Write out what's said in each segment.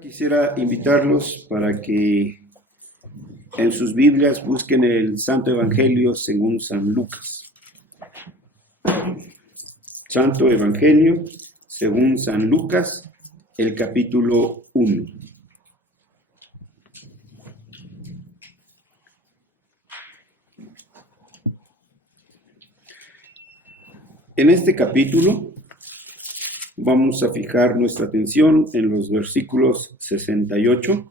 Quisiera invitarlos para que en sus Biblias busquen el Santo Evangelio según San Lucas. Santo Evangelio según San Lucas, el capítulo 1. En este capítulo vamos a fijar nuestra atención en los versículos 68,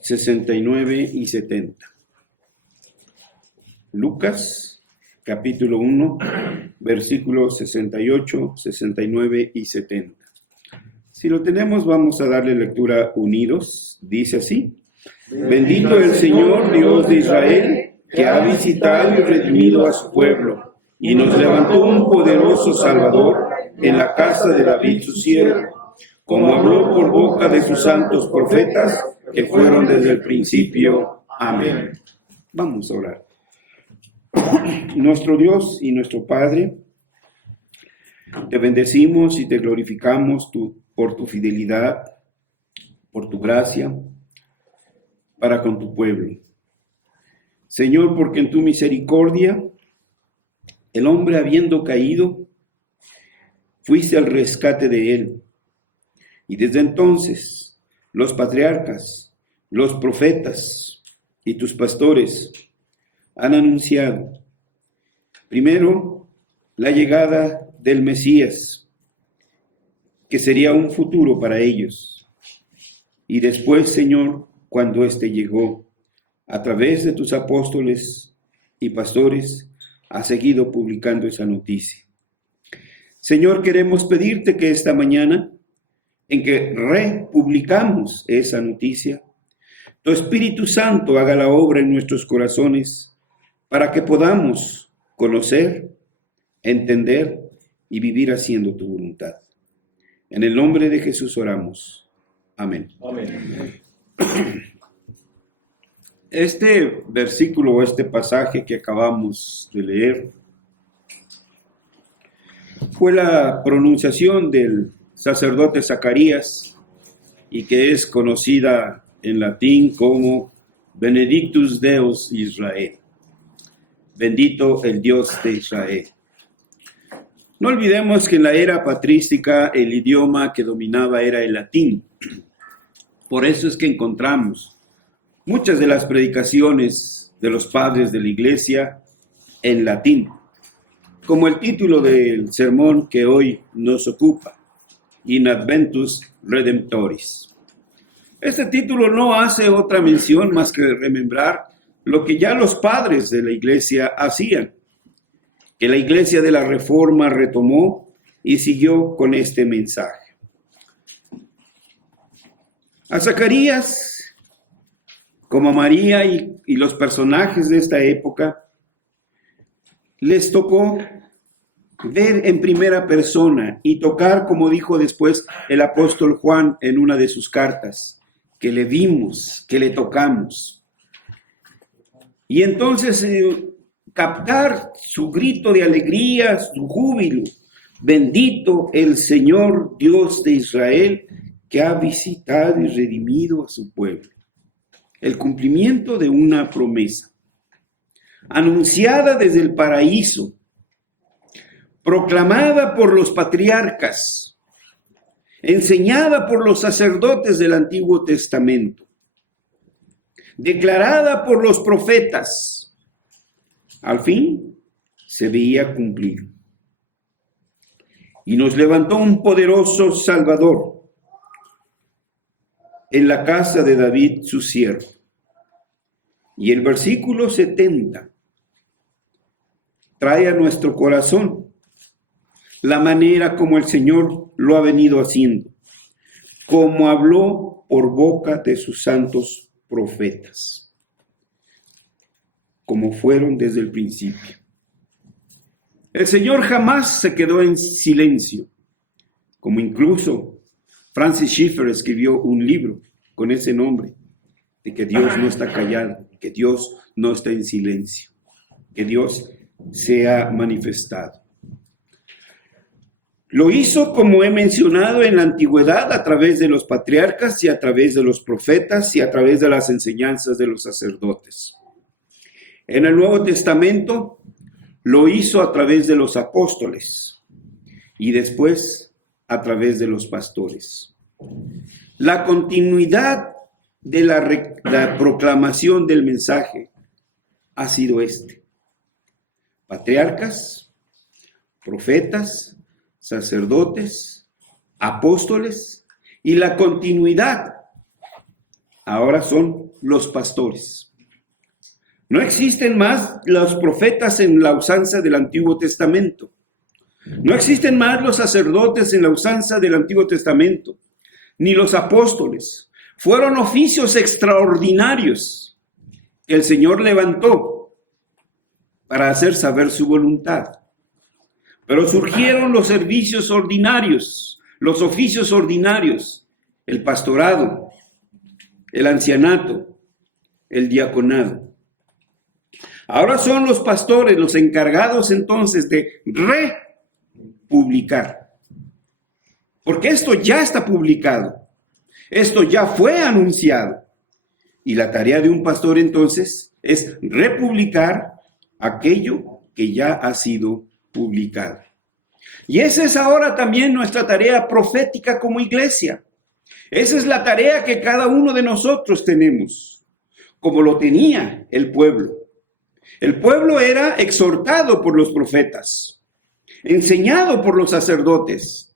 69 y 70. Lucas, capítulo 1, versículos 68, 69 y 70. Si lo tenemos, vamos a darle lectura unidos. Dice así: Bendito el Señor Dios de Israel, que ha visitado y redimido a su pueblo, y nos levantó un poderoso Salvador en la casa de David su siervo, como habló por boca de sus santos profetas, que fueron desde el principio. Amén. Vamos a orar. Nuestro Dios y nuestro Padre, te bendecimos y te glorificamos por tu fidelidad, por tu gracia, para con tu pueblo. Señor, porque en tu misericordia, el hombre habiendo caído, fuiste al rescate de él. Y desde entonces, los patriarcas, los profetas y tus pastores han anunciado, primero, la llegada del Mesías, que sería un futuro para ellos. Y después, Señor, cuando éste llegó, a través de tus apóstoles y pastores, ha seguido publicando esa noticia. Señor, queremos pedirte que esta mañana, en que republicamos esa noticia, tu Espíritu Santo haga la obra en nuestros corazones para que podamos conocer, entender y vivir haciendo tu voluntad. En el nombre de Jesús oramos. Amén. Amén. Este versículo o este pasaje que acabamos de leer fue la pronunciación del sacerdote Zacarías y que es conocida en latín como Benedictus Deus Israel. Bendito el Dios de Israel. No olvidemos que en la era patrística el idioma que dominaba era el latín. Por eso es que encontramos muchas de las predicaciones de los padres de la iglesia en latín, como el título del sermón que hoy nos ocupa, In Adventus Redemptoris. Este título no hace otra mención más que remembrar lo que ya los padres de la iglesia hacían, que la iglesia de la Reforma retomó y siguió con este mensaje. A Zacarías, como a María y los personajes de esta época, les tocó ver en primera persona y tocar, como dijo después el apóstol Juan en una de sus cartas, que le vimos, que le tocamos. Y entonces captar su grito de alegría, su júbilo. Bendito el Señor Dios de Israel, que ha visitado y redimido a su pueblo. El cumplimiento de una promesa, anunciada desde el paraíso, proclamada por los patriarcas, enseñada por los sacerdotes del Antiguo Testamento, declarada por los profetas, al fin se veía cumplir. Y nos levantó un poderoso Salvador en la casa de David su siervo. Y el versículo 70 trae a nuestro corazón la manera como el Señor lo ha venido haciendo, como habló por boca de sus santos profetas, como fueron desde el principio. El Señor jamás se quedó en silencio, como incluso Francis Schaeffer escribió un libro con ese nombre, de que Dios no está callado, que Dios no está en silencio, que Dios se ha manifestado. Lo hizo, como he mencionado, en la antigüedad a través de los patriarcas y a través de los profetas y a través de las enseñanzas de los sacerdotes. En el Nuevo Testamento lo hizo a través de los apóstoles y después a través de los pastores. La continuidad de la proclamación del mensaje ha sido patriarcas, profetas, sacerdotes, apóstoles, y la continuidad ahora son los pastores. No existen más los profetas en la usanza del Antiguo Testamento. No existen más los sacerdotes en la usanza del Antiguo Testamento, ni los apóstoles. Fueron oficios extraordinarios que el Señor levantó para hacer saber su voluntad. Pero surgieron los servicios ordinarios, los oficios ordinarios, el pastorado, el ancianato, el diaconado. Ahora son los pastores los encargados entonces de republicar. Porque esto ya está publicado, esto ya fue anunciado. Y la tarea de un pastor entonces es republicar aquello que ya ha sido publicado. Y esa es ahora también nuestra tarea profética como iglesia. Esa es la tarea que cada uno de nosotros tenemos, como lo tenía el pueblo. El pueblo era exhortado por los profetas, enseñado por los sacerdotes,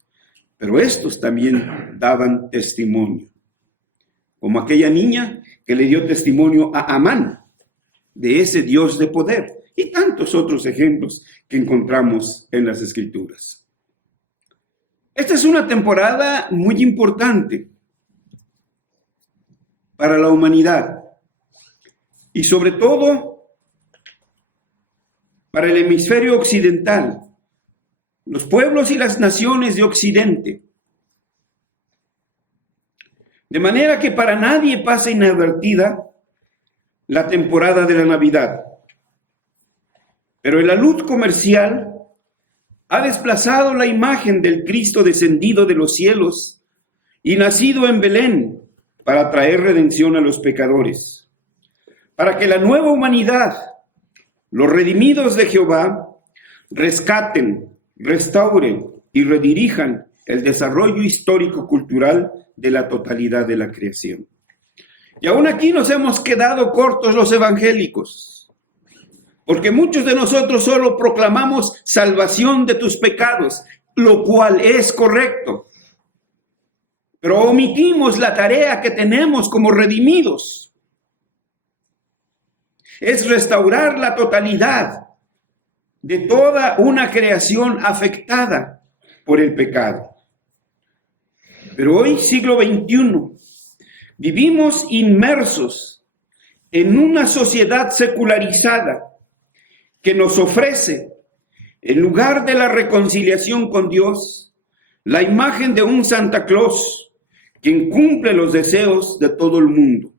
pero estos también daban testimonio, como aquella niña que le dio testimonio a Amán, de ese Dios de poder, y tantos otros ejemplos que encontramos en las Escrituras. Esta es una temporada muy importante para la humanidad y sobre todo para el hemisferio occidental, los pueblos y las naciones de Occidente. De manera que para nadie pasa inadvertida la temporada de la Navidad. Pero el alud comercial ha desplazado la imagen del Cristo descendido de los cielos y nacido en Belén para traer redención a los pecadores, para que la nueva humanidad, los redimidos de Jehová, rescaten, restauren y redirijan el desarrollo histórico-cultural de la totalidad de la creación. Y aún aquí nos hemos quedado cortos los evangélicos, porque muchos de nosotros solo proclamamos salvación de tus pecados, lo cual es correcto, pero omitimos la tarea que tenemos como redimidos. Es restaurar la totalidad de toda una creación afectada por el pecado. Pero hoy, siglo XXI, vivimos inmersos en una sociedad secularizada que nos ofrece, en lugar de la reconciliación con Dios, la imagen de un Santa Claus, quien cumple los deseos de todo el mundo.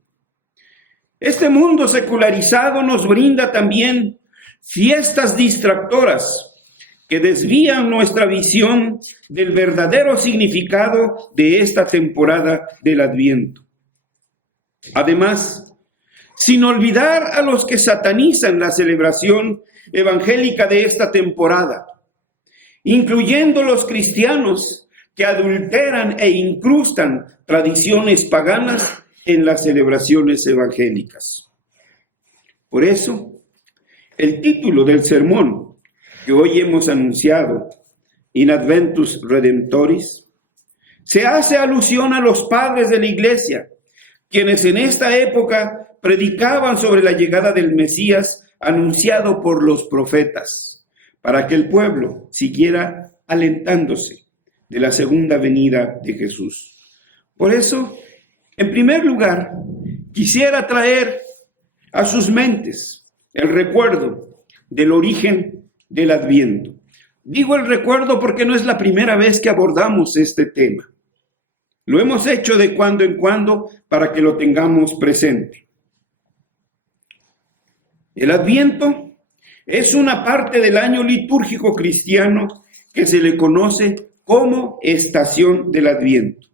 Este mundo secularizado nos brinda también fiestas distractoras que desvían nuestra visión del verdadero significado de esta temporada del Adviento. Además, sin olvidar a los que satanizan la celebración evangélica de esta temporada, incluyendo los cristianos que adulteran e incrustan tradiciones paganas en las celebraciones evangélicas. Por eso, el título del sermón que hoy hemos anunciado, In Adventus Redemptoris, se hace alusión a los padres de la iglesia, quienes en esta época predicaban sobre la llegada del Mesías anunciado por los profetas, para que el pueblo siguiera alentándose de la segunda venida de Jesús. Por eso, en primer lugar, quisiera traer a sus mentes el recuerdo del origen del Adviento. Digo el recuerdo porque no es la primera vez que abordamos este tema. Lo hemos hecho de cuando en cuando para que lo tengamos presente. El Adviento es una parte del año litúrgico cristiano que se le conoce como estación del Adviento.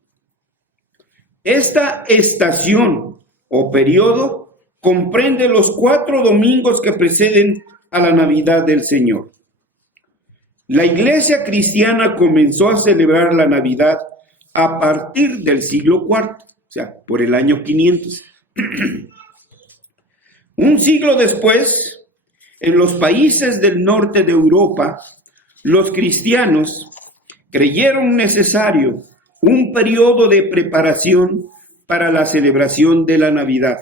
Esta estación o periodo comprende los 4 domingos que preceden a la Navidad del Señor. La Iglesia cristiana comenzó a celebrar la Navidad a partir del siglo IV, o sea, por el año 500. Un siglo después, en los países del norte de Europa, los cristianos creyeron necesario un periodo de preparación para la celebración de la Navidad,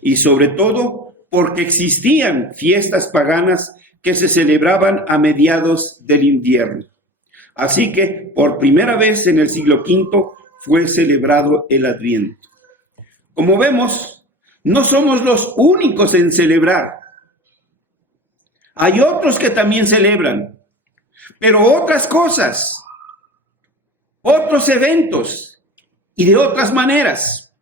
y sobre todo porque existían fiestas paganas que se celebraban a mediados del invierno. Así que por primera vez en el siglo V fue celebrado el Adviento. Como vemos, no somos los únicos en celebrar. Hay otros que también celebran, pero otras cosas, otros eventos y de otras maneras.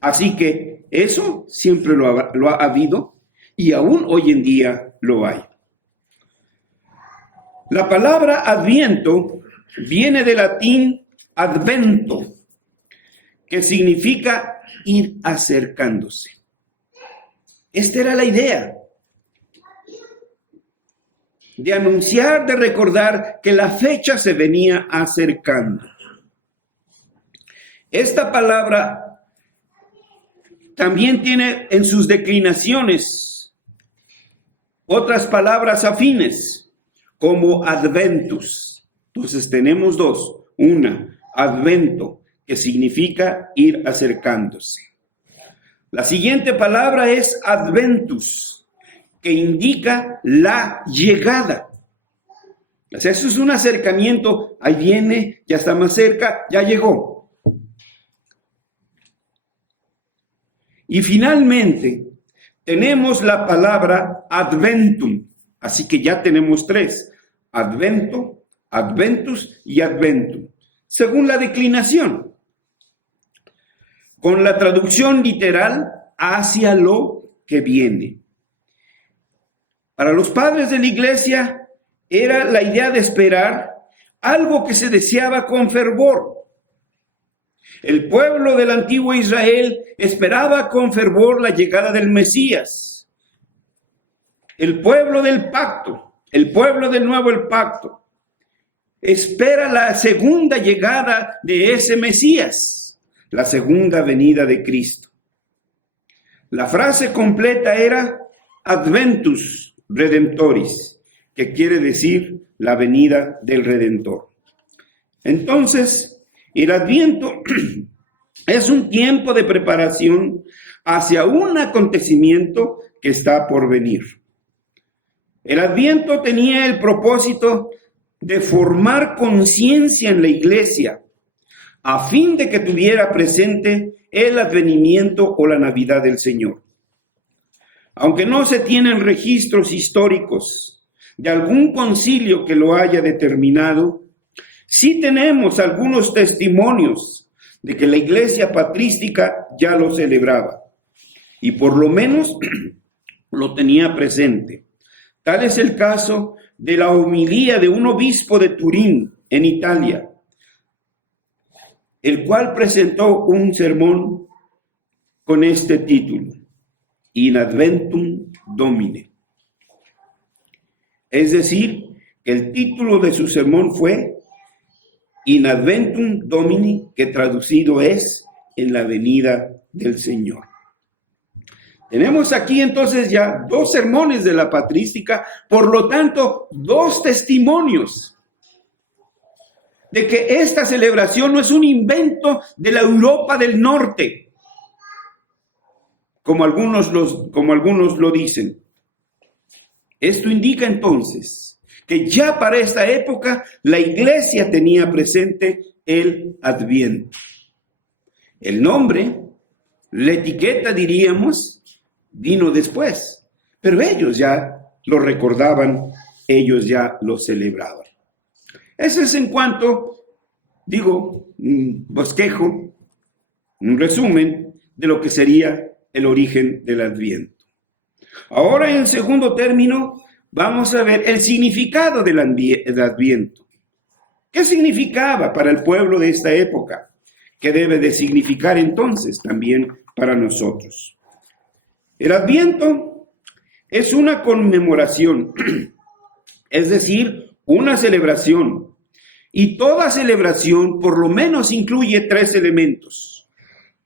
Así que eso siempre lo ha habido y aún hoy en día lo hay. La palabra Adviento viene del latín advento, que significa ir acercándose. Esta era la idea, de anunciar, de recordar que la fecha se venía acercando. Esta palabra también tiene en sus declinaciones otras palabras afines, como adventus. Entonces tenemos dos. Una, advento, que significa ir acercándose. La siguiente palabra es adventus, que indica la llegada. O sea, eso es un acercamiento. Ahí viene, ya está más cerca, ya llegó. Y finalmente, tenemos la palabra adventum. Así que ya tenemos 3. Advento, adventus y adventum, según la declinación. Con la traducción literal, hacia lo que viene. Para los padres de la iglesia era la idea de esperar algo que se deseaba con fervor. El pueblo del antiguo Israel esperaba con fervor la llegada del Mesías. El pueblo del pacto, el pueblo del nuevo el pacto, espera la segunda llegada de ese Mesías, la segunda venida de Cristo. La frase completa era Adventus Redemptoris, que quiere decir la venida del Redentor. Entonces, el Adviento es un tiempo de preparación hacia un acontecimiento que está por venir. El Adviento tenía el propósito de formar conciencia en la iglesia a fin de que tuviera presente el advenimiento o la Navidad del Señor. Aunque no se tienen registros históricos de algún concilio que lo haya determinado, sí tenemos algunos testimonios de que la iglesia patrística ya lo celebraba y por lo menos lo tenía presente. Tal es el caso de la homilía de un obispo de Turín, en Italia, el cual presentó un sermón con este título, In Adventum Domine. Es decir, el título de su sermón fue In Adventum Domini, que traducido es En la venida del Señor. Tenemos aquí entonces ya 2 sermones de la patrística, por lo tanto, 2 testimonios de que esta celebración no es un invento de la Europa del Norte, como algunos lo dicen. Esto indica entonces que ya para esta época la iglesia tenía presente el Adviento. El nombre, la etiqueta diríamos, vino después, pero ellos ya lo recordaban, ellos ya lo celebraban. Eso es en cuanto, un bosquejo, un resumen de lo que sería el origen del Adviento. Ahora, en segundo término, vamos a ver el significado del Adviento. ¿Qué significaba para el pueblo de esta época? ¿Qué debe de significar entonces también para nosotros? El Adviento es una conmemoración, es decir, una celebración. Y toda celebración por lo menos incluye 3 elementos.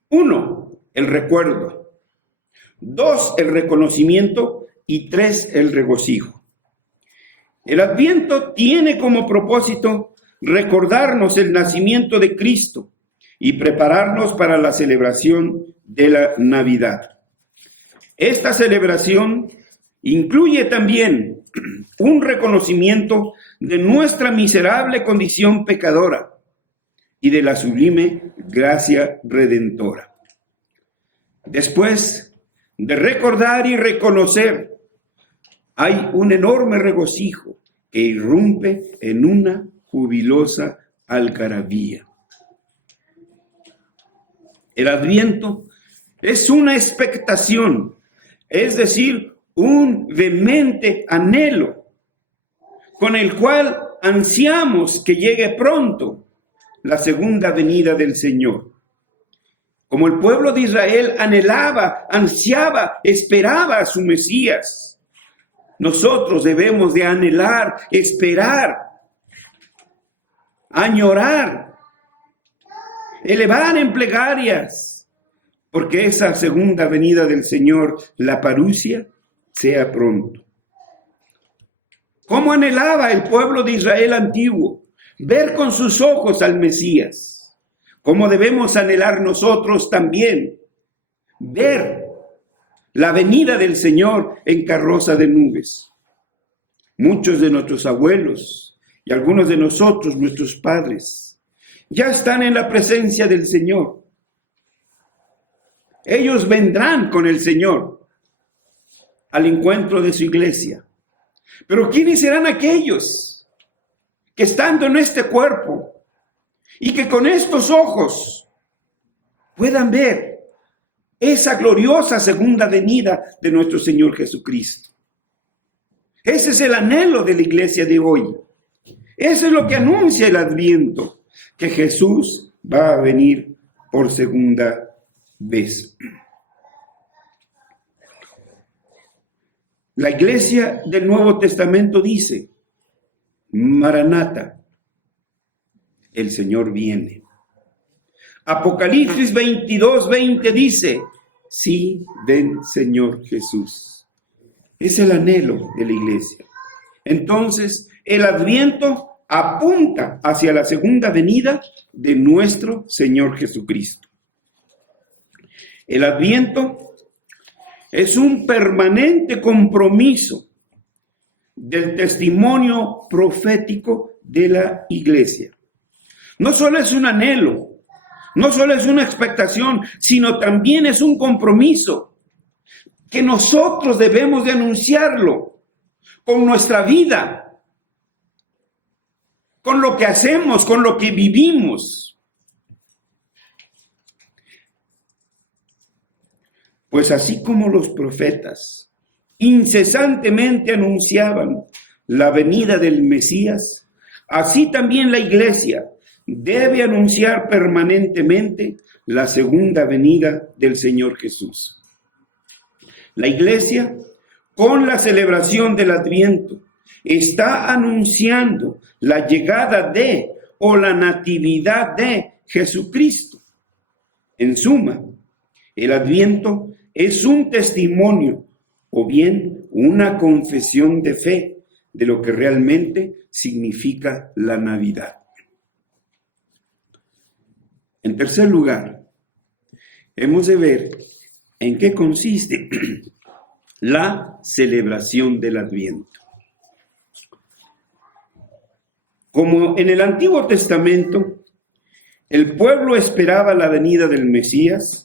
1, el recuerdo. 2, el reconocimiento. Y 3, el regocijo. El Adviento tiene como propósito recordarnos el nacimiento de Cristo y prepararnos para la celebración de la Navidad. Esta celebración incluye también un reconocimiento de nuestra miserable condición pecadora y de la sublime gracia redentora. Después de recordar y reconocer, hay un enorme regocijo que irrumpe en una jubilosa algarabía. El Adviento es una expectación, es decir, un vehemente anhelo con el cual ansiamos que llegue pronto la segunda venida del Señor. Como el pueblo de Israel anhelaba, ansiaba, esperaba a su Mesías, nosotros debemos de anhelar, esperar, añorar, elevar en plegarias, porque esa segunda venida del Señor, la parusia, sea pronto. ¿Cómo anhelaba el pueblo de Israel antiguo ver con sus ojos al Mesías? ¿Cómo debemos anhelar nosotros también ver la venida del Señor en carroza de nubes? Muchos de nuestros abuelos y algunos de nosotros, nuestros padres, ya están en la presencia del Señor. Ellos vendrán con el Señor al encuentro de su iglesia. Pero ¿quiénes serán aquellos que estando en este cuerpo y que con estos ojos puedan ver esa gloriosa segunda venida de nuestro Señor Jesucristo? Ese es el anhelo de la iglesia de hoy. Eso es lo que anuncia el Adviento, que Jesús va a venir por segunda vez. La iglesia del Nuevo Testamento dice, Maranata, el Señor viene. Apocalipsis 22:20 dice, sí, ven Señor Jesús. Es el anhelo de la iglesia. Entonces, el Adviento apunta hacia la segunda venida de nuestro Señor Jesucristo. El Adviento es un permanente compromiso del testimonio profético de la iglesia. No solo es un anhelo, no solo es una expectación, sino también es un compromiso que nosotros debemos de anunciarlo con nuestra vida, con lo que hacemos, con lo que vivimos. Pues así como los profetas incesantemente anunciaban la venida del Mesías, así también la iglesia debe anunciar permanentemente la segunda venida del Señor Jesús. La iglesia, con la celebración del Adviento, está anunciando la llegada de o la natividad de Jesucristo. En suma, el Adviento es un testimonio o bien una confesión de fe de lo que realmente significa la Navidad. En tercer lugar, hemos de ver en qué consiste la celebración del Adviento. Como en el Antiguo Testamento, el pueblo esperaba la venida del Mesías,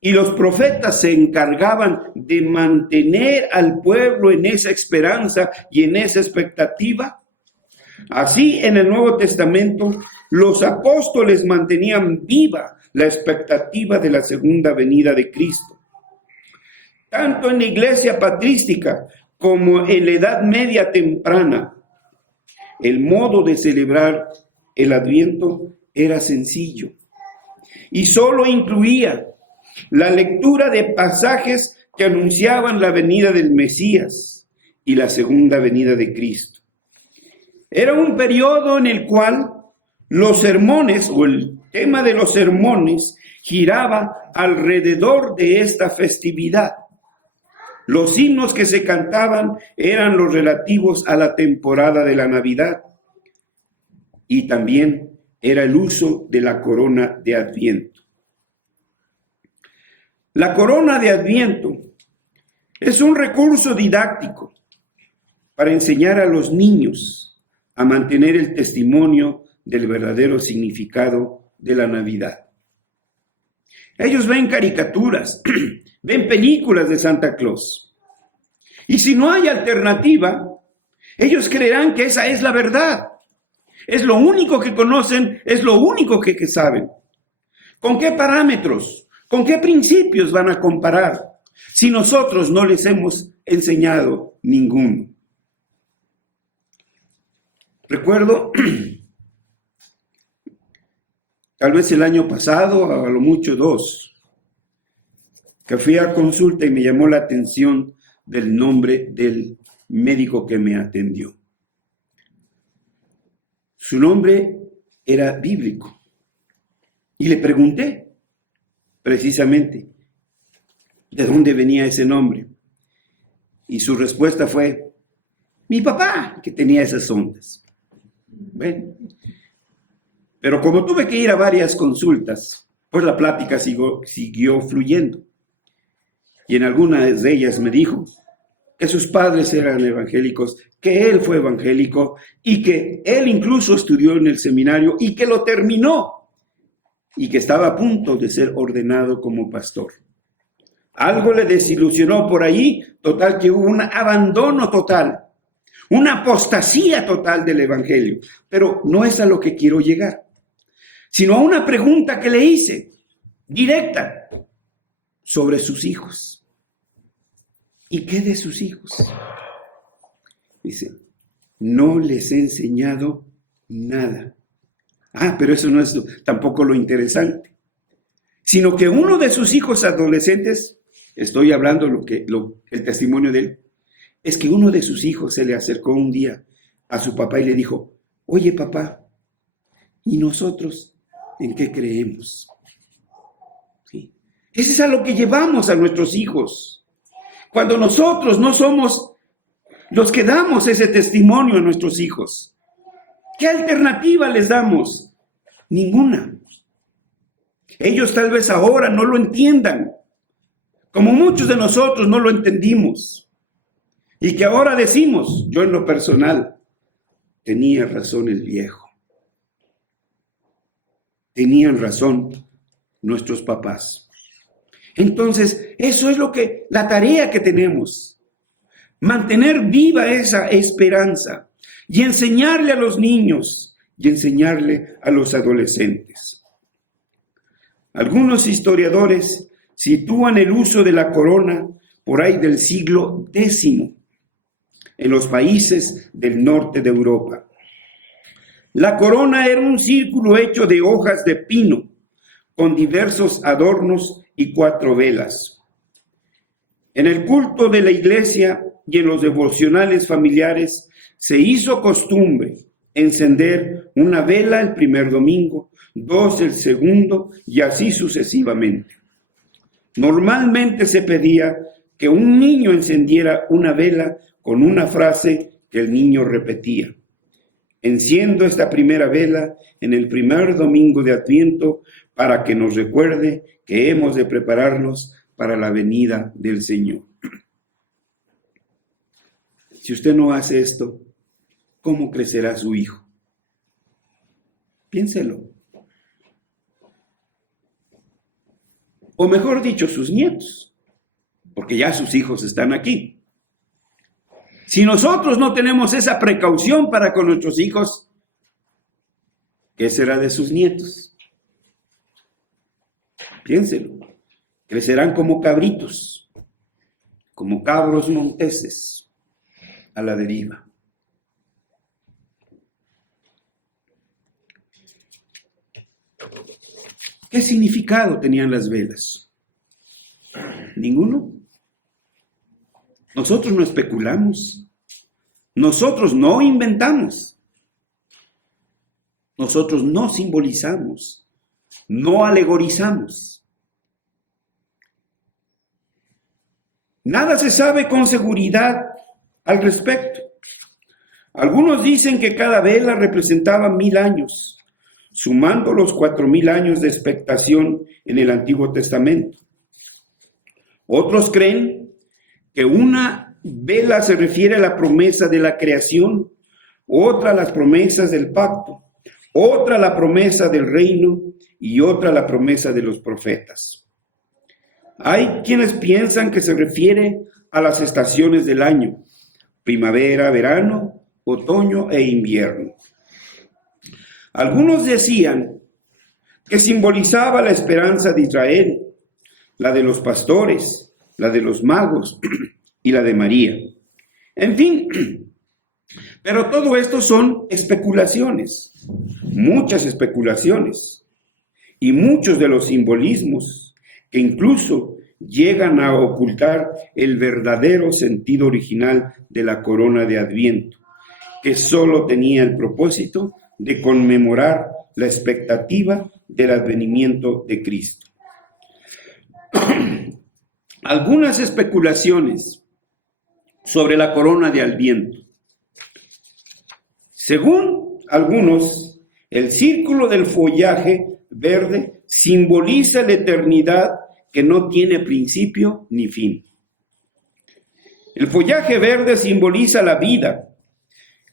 y los profetas se encargaban de mantener al pueblo en esa esperanza y en esa expectativa. Así, en el Nuevo Testamento, los apóstoles mantenían viva la expectativa de la segunda venida de Cristo. Tanto en la iglesia patrística como en la Edad Media temprana, el modo de celebrar el Adviento era sencillo y solo incluía la lectura de pasajes que anunciaban la venida del Mesías y la segunda venida de Cristo. Era un periodo en el cual los sermones o el tema de los sermones giraba alrededor de esta festividad. Los himnos que se cantaban eran los relativos a la temporada de la Navidad y también era el uso de la corona de Adviento. La corona de Adviento es un recurso didáctico para enseñar a los niños a mantener el testimonio del verdadero significado de la Navidad. Ellos ven caricaturas, ven películas de Santa Claus. Y si no hay alternativa, ellos creerán que esa es la verdad. Es lo único que conocen, es lo único que saben. ¿Con qué parámetros, con qué principios van a comparar si nosotros no les hemos enseñado ninguno? Recuerdo, tal vez el año pasado, a lo mucho 2, que fui a consulta y me llamó la atención del nombre del médico que me atendió. Su nombre era bíblico. Y le pregunté, precisamente, de dónde venía ese nombre. Y su respuesta fue, mi papá, que tenía esas ondas. ¿Ven? Pero como tuve que ir a varias consultas, pues la plática siguió fluyendo. Y en algunas de ellas me dijo que sus padres eran evangélicos, que él fue evangélico y que él incluso estudió en el seminario y que lo terminó y que estaba a punto de ser ordenado como pastor. Algo le desilusionó por ahí, total que hubo un abandono total, una apostasía total del evangelio. Pero no es a lo que quiero llegar, sino a una pregunta que le hice, directa, sobre sus hijos. ¿Y qué de sus hijos? Dice, no les he enseñado nada. Pero eso no es tampoco lo interesante, sino que uno de sus hijos adolescentes, estoy hablando el testimonio de él, es que uno de sus hijos se le acercó un día a su papá y le dijo, oye papá, ¿y nosotros en qué creemos? ¿Sí? Ese es a lo que llevamos a nuestros hijos. Cuando nosotros no somos los que damos ese testimonio a nuestros hijos, ¿qué alternativa les damos? Ninguna. Ellos tal vez ahora no lo entiendan, como muchos de nosotros no lo entendimos. Y que ahora decimos, yo en lo personal, tenía razón el viejo. Tenían razón nuestros papás. Entonces, eso es la tarea que tenemos. Mantener viva esa esperanza y enseñarle a los niños y enseñarle a los adolescentes. Algunos historiadores sitúan el uso de la corona por ahí del siglo X en los países del norte de Europa. La corona era un círculo hecho de hojas de pino con diversos adornos y 4 velas. En el culto de la iglesia y en los devocionales familiares se hizo costumbre encender una vela el primer domingo, 2 el segundo y así sucesivamente. Normalmente se pedía que un niño encendiera una vela con una frase que el niño repetía. Enciendo esta primera vela en el primer domingo de Adviento para que nos recuerde que hemos de prepararnos para la venida del Señor. Si usted no hace esto, ¿cómo crecerá su hijo? Piénselo. O mejor dicho, sus nietos, porque ya sus hijos están aquí. Si nosotros no tenemos esa precaución para con nuestros hijos, ¿qué será de sus nietos? Piénselo. Crecerán como cabritos, como cabros monteses, a la deriva. ¿Qué significado tenían las velas? Ninguno. Nosotros no especulamos. Nosotros no inventamos. Nosotros no simbolizamos. No alegorizamos. Nada se sabe con seguridad al respecto. Algunos dicen que cada vela representaba 1000 años, sumando los 4000 años de expectación en el Antiguo Testamento. Otros creen que una vela se refiere a la promesa de la creación, otra a las promesas del pacto, otra a la promesa del reino y otra a la promesa de los profetas. Hay quienes piensan que se refiere a las estaciones del año, primavera, verano, otoño e invierno. Algunos decían que simbolizaba la esperanza de Israel, la de los pastores, la de los magos y la de María. En fin, pero todo esto son especulaciones, muchas especulaciones, y muchos de los simbolismos que incluso llegan a ocultar el verdadero sentido original de la corona de Adviento, que solo tenía el propósito de conmemorar la expectativa del advenimiento de Cristo. Algunas especulaciones sobre la corona de Adviento. Según algunos, el círculo del follaje verde simboliza la eternidad que no tiene principio ni fin. El follaje verde simboliza la vida.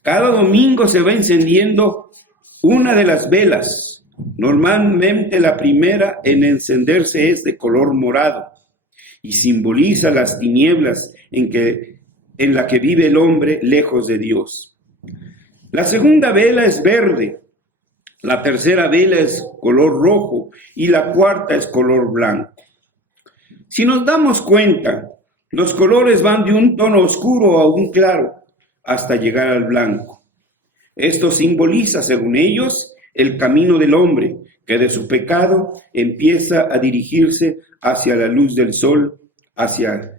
Cada domingo se va encendiendo una de las velas. Normalmente la primera en encenderse es de color morado y simboliza las tinieblas en la que vive el hombre lejos de Dios. La segunda vela es verde, la tercera vela es color rojo y la cuarta es color blanco. Si nos damos cuenta, los colores van de un tono oscuro a un claro hasta llegar al blanco. Esto simboliza, según ellos, el camino del hombre, que de su pecado empieza a dirigirse hacia la luz del sol, hacia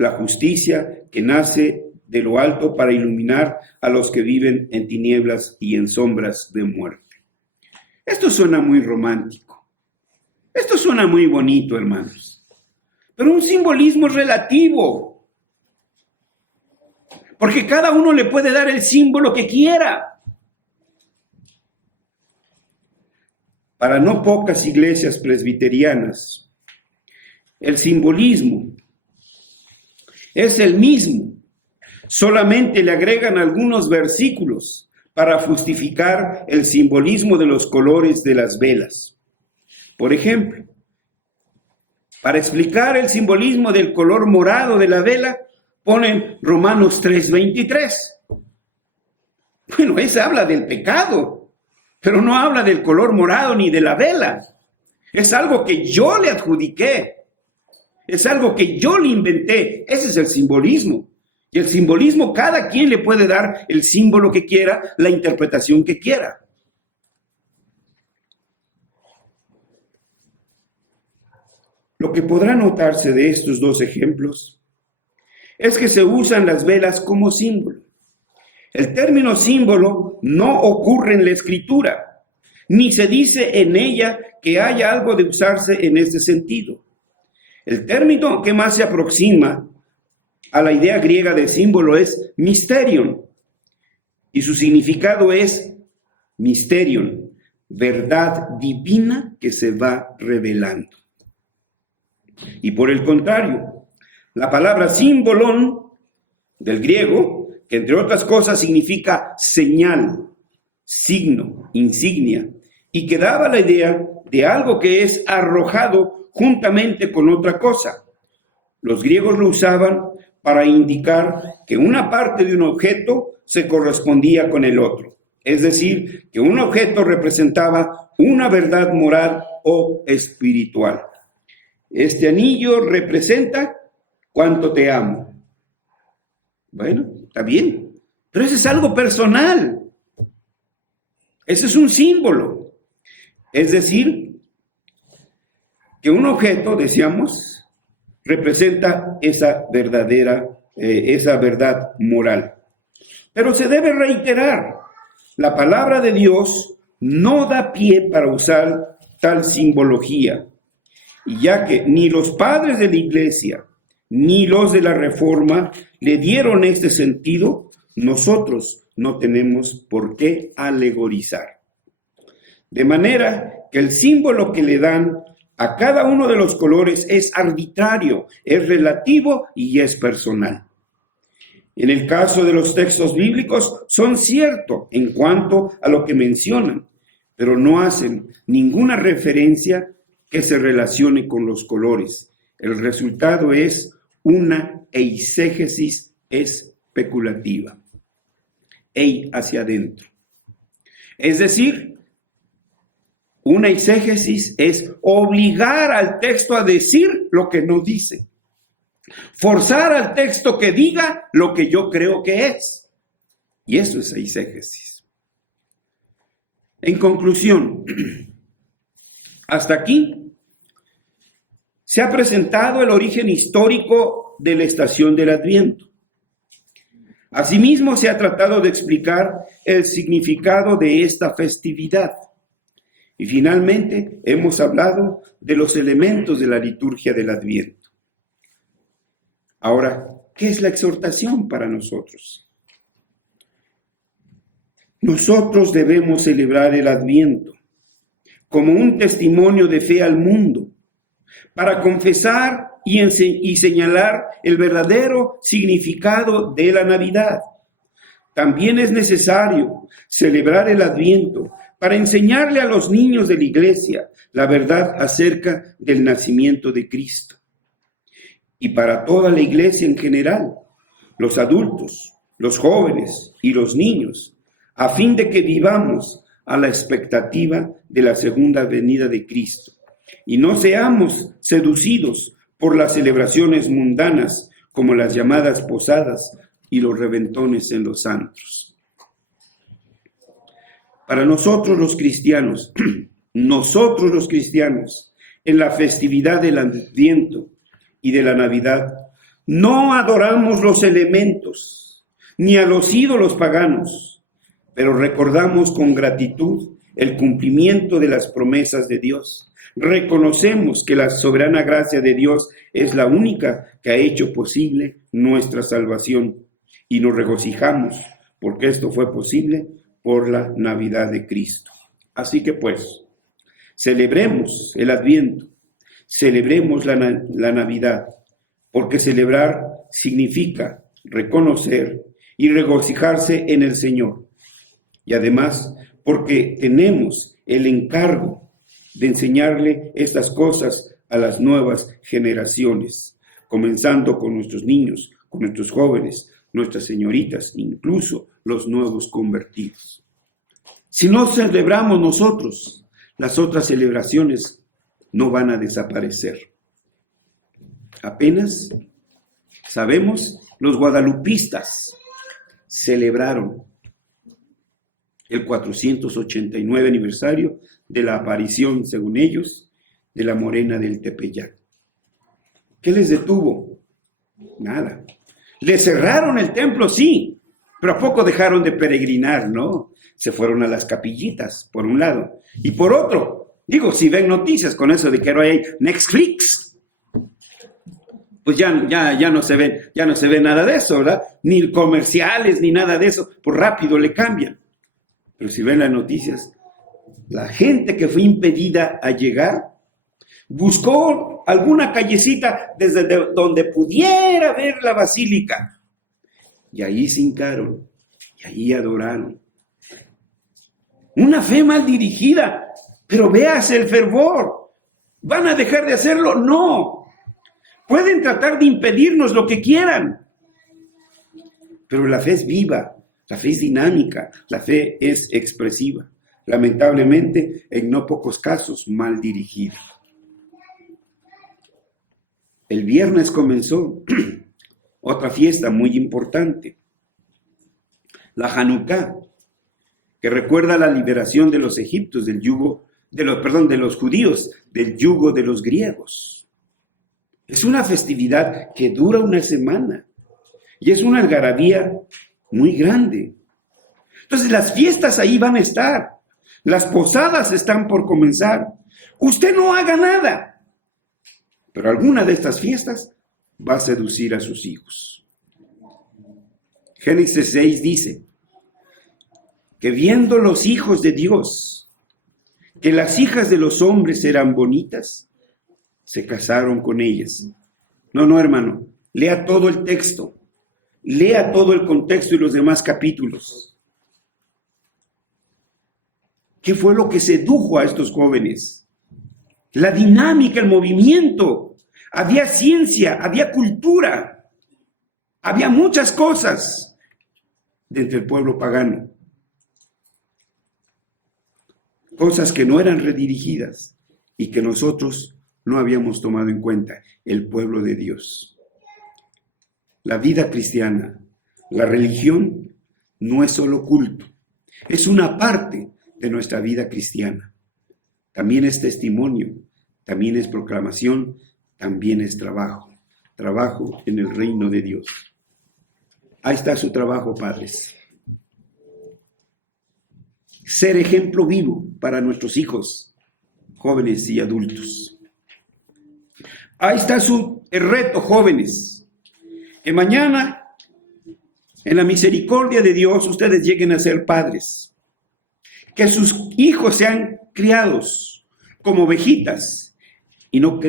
la justicia que nace de lo alto para iluminar a los que viven en tinieblas y en sombras de muerte. Esto suena muy romántico. Esto suena muy bonito, hermanos. Pero un simbolismo relativo. Porque cada uno le puede dar el símbolo que quiera. Para no pocas iglesias presbiterianas, el simbolismo es el mismo. Solamente le agregan algunos versículos para justificar el simbolismo de los colores de las velas. Por ejemplo, para explicar el simbolismo del color morado de la vela, ponen Romanos 3:23. Bueno, ese habla del pecado, pero no habla del color morado ni de la vela. Es algo que yo le adjudiqué. Es algo que yo le inventé. Ese es el simbolismo. Y el simbolismo, cada quien le puede dar el símbolo que quiera, la interpretación que quiera. Lo que podrá notarse de estos dos ejemplos es que se usan las velas como símbolo. El término símbolo no ocurre en la Escritura, ni se dice en ella que haya algo de usarse en ese sentido. El término que más se aproxima a la idea griega de símbolo es mysterion, y su significado es mysterion, verdad divina que se va revelando. Y por el contrario, la palabra símbolon del griego, que entre otras cosas significa señal, signo, insignia, y que daba la idea de algo que es arrojado juntamente con otra cosa. Los griegos lo usaban para indicar que una parte de un objeto se correspondía con el otro. Es decir, que un objeto representaba una verdad moral o espiritual. Este anillo representa cuánto te amo. Bueno, está bien, pero eso es algo personal. Ese es un símbolo. Es decir, que un objeto, decíamos, representa esa verdad moral. Pero se debe reiterar, la palabra de Dios no da pie para usar tal simbología, y ya que ni los padres de la Iglesia ni los de la Reforma le dieron este sentido, nosotros no tenemos por qué alegorizar. De manera que el símbolo que le dan a cada uno de los colores es arbitrario, es relativo y es personal. En el caso de los textos bíblicos son ciertos en cuanto a lo que mencionan, pero no hacen ninguna referencia que se relacione con los colores. El resultado es una eisegesis especulativa. Hacia adentro. Es decir, una eisegesis es obligar al texto a decir lo que no dice. Forzar al texto que diga lo que yo creo que es. Y eso es eisegesis. En conclusión, hasta aquí se ha presentado el origen histórico de la estación del Adviento. Asimismo, se ha tratado de explicar el significado de esta festividad. Y finalmente, hemos hablado de los elementos de la liturgia del Adviento. Ahora, ¿qué es la exhortación para nosotros? Nosotros debemos celebrar el Adviento como un testimonio de fe al mundo, para confesar y señalar el verdadero significado de la Navidad. También es necesario celebrar el Adviento para enseñarle a los niños de la iglesia la verdad acerca del nacimiento de Cristo. Y para toda la iglesia en general, los adultos, los jóvenes y los niños, a fin de que vivamos a la expectativa de la segunda venida de Cristo y no seamos seducidos por las celebraciones mundanas como las llamadas posadas y los reventones en los antros. Para nosotros los cristianos, en la festividad del Adviento y de la Navidad, no adoramos los elementos ni a los ídolos paganos, pero recordamos con gratitud el cumplimiento de las promesas de Dios. Reconocemos que la soberana gracia de Dios es la única que ha hecho posible nuestra salvación y nos regocijamos porque esto fue posible por la Navidad de Cristo. Así que pues, celebremos el Adviento, celebremos la Navidad, porque celebrar significa reconocer y regocijarse en el Señor. Y además, porque tenemos el encargo de enseñarle estas cosas a las nuevas generaciones, comenzando con nuestros niños, con nuestros jóvenes, nuestras señoritas, incluso los nuevos convertidos. Si no celebramos nosotros, las otras celebraciones no van a desaparecer. Apenas sabemos, los guadalupistas celebraron el 489 aniversario de la aparición, según ellos, de la morena del Tepeyac. ¿Qué les detuvo? Nada. Le cerraron el templo, sí, pero ¿a poco dejaron de peregrinar, no? Se fueron a las capillitas, por un lado. Y por otro, digo, si ven noticias con eso de que ahora hay Netflix, pues ya no se ve nada de eso, ¿verdad? Ni comerciales, ni nada de eso, pues rápido le cambian. Pero si ven las noticias, la gente que fue impedida a llegar, buscó alguna callecita desde donde pudiera ver la basílica. Y ahí se hincaron, y ahí adoraron. Una fe mal dirigida, pero véase el fervor. ¿Van a dejar de hacerlo? No. Pueden tratar de impedirnos lo que quieran. Pero la fe es viva, la fe es dinámica, la fe es expresiva. Lamentablemente, en no pocos casos, mal dirigida. El viernes comenzó otra fiesta muy importante, la Hanukkah, que recuerda la liberación de los egipcios del yugo, de los judíos del yugo de los griegos. Es una festividad que dura una semana y es una algarabía muy grande. Entonces las fiestas ahí van a estar, las posadas están por comenzar. Usted no haga nada, pero alguna de estas fiestas va a seducir a sus hijos. Génesis 6 dice que viendo los hijos de Dios que las hijas de los hombres eran bonitas, se casaron con ellas. No, hermano, lea todo el texto, lea todo el contexto y los demás capítulos. ¿Qué fue lo que sedujo a estos jóvenes? La dinámica, el movimiento. Había ciencia, había cultura, había muchas cosas dentro del pueblo pagano. Cosas que no eran redirigidas y que nosotros no habíamos tomado en cuenta, el pueblo de Dios. La vida cristiana, la religión, no es solo culto, es una parte de nuestra vida cristiana. También es testimonio, también es proclamación, también es trabajo, trabajo en el reino de Dios. Ahí está su trabajo, padres. Ser ejemplo vivo para nuestros hijos, jóvenes y adultos. Ahí está el reto, jóvenes, que mañana, en la misericordia de Dios, ustedes lleguen a ser padres. Que sus hijos sean criados como ovejitas y no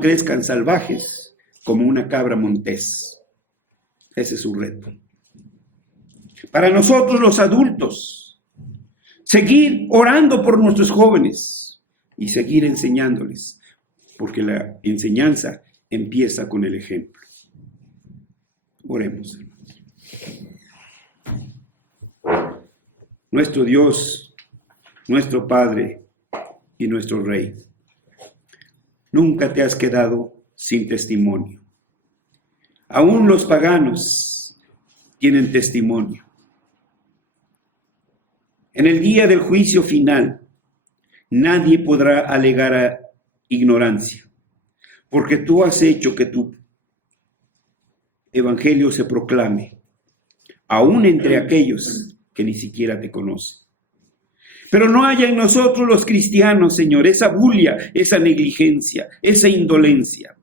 crezcan salvajes como una cabra montés. Ese es su reto. Para nosotros los adultos, seguir orando por nuestros jóvenes y seguir enseñándoles, porque la enseñanza empieza con el ejemplo. Oremos, hermanos. Nuestro Dios, nuestro Padre y nuestro Rey, nunca te has quedado sin testimonio. Aún los paganos tienen testimonio. En el día del juicio final, nadie podrá alegar a ignorancia, porque tú has hecho que tu evangelio se proclame, aún entre aquellos que ni siquiera te conocen. Pero no haya en nosotros los cristianos, Señor, esa bulia, esa negligencia, esa indolencia.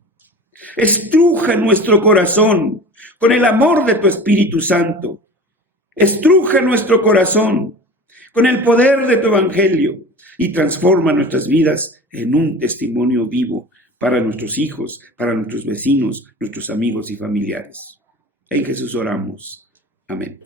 Estruja nuestro corazón con el amor de tu Espíritu Santo. Estruja nuestro corazón con el poder de tu evangelio y transforma nuestras vidas en un testimonio vivo para nuestros hijos, para nuestros vecinos, nuestros amigos y familiares. En Jesús oramos. Amén.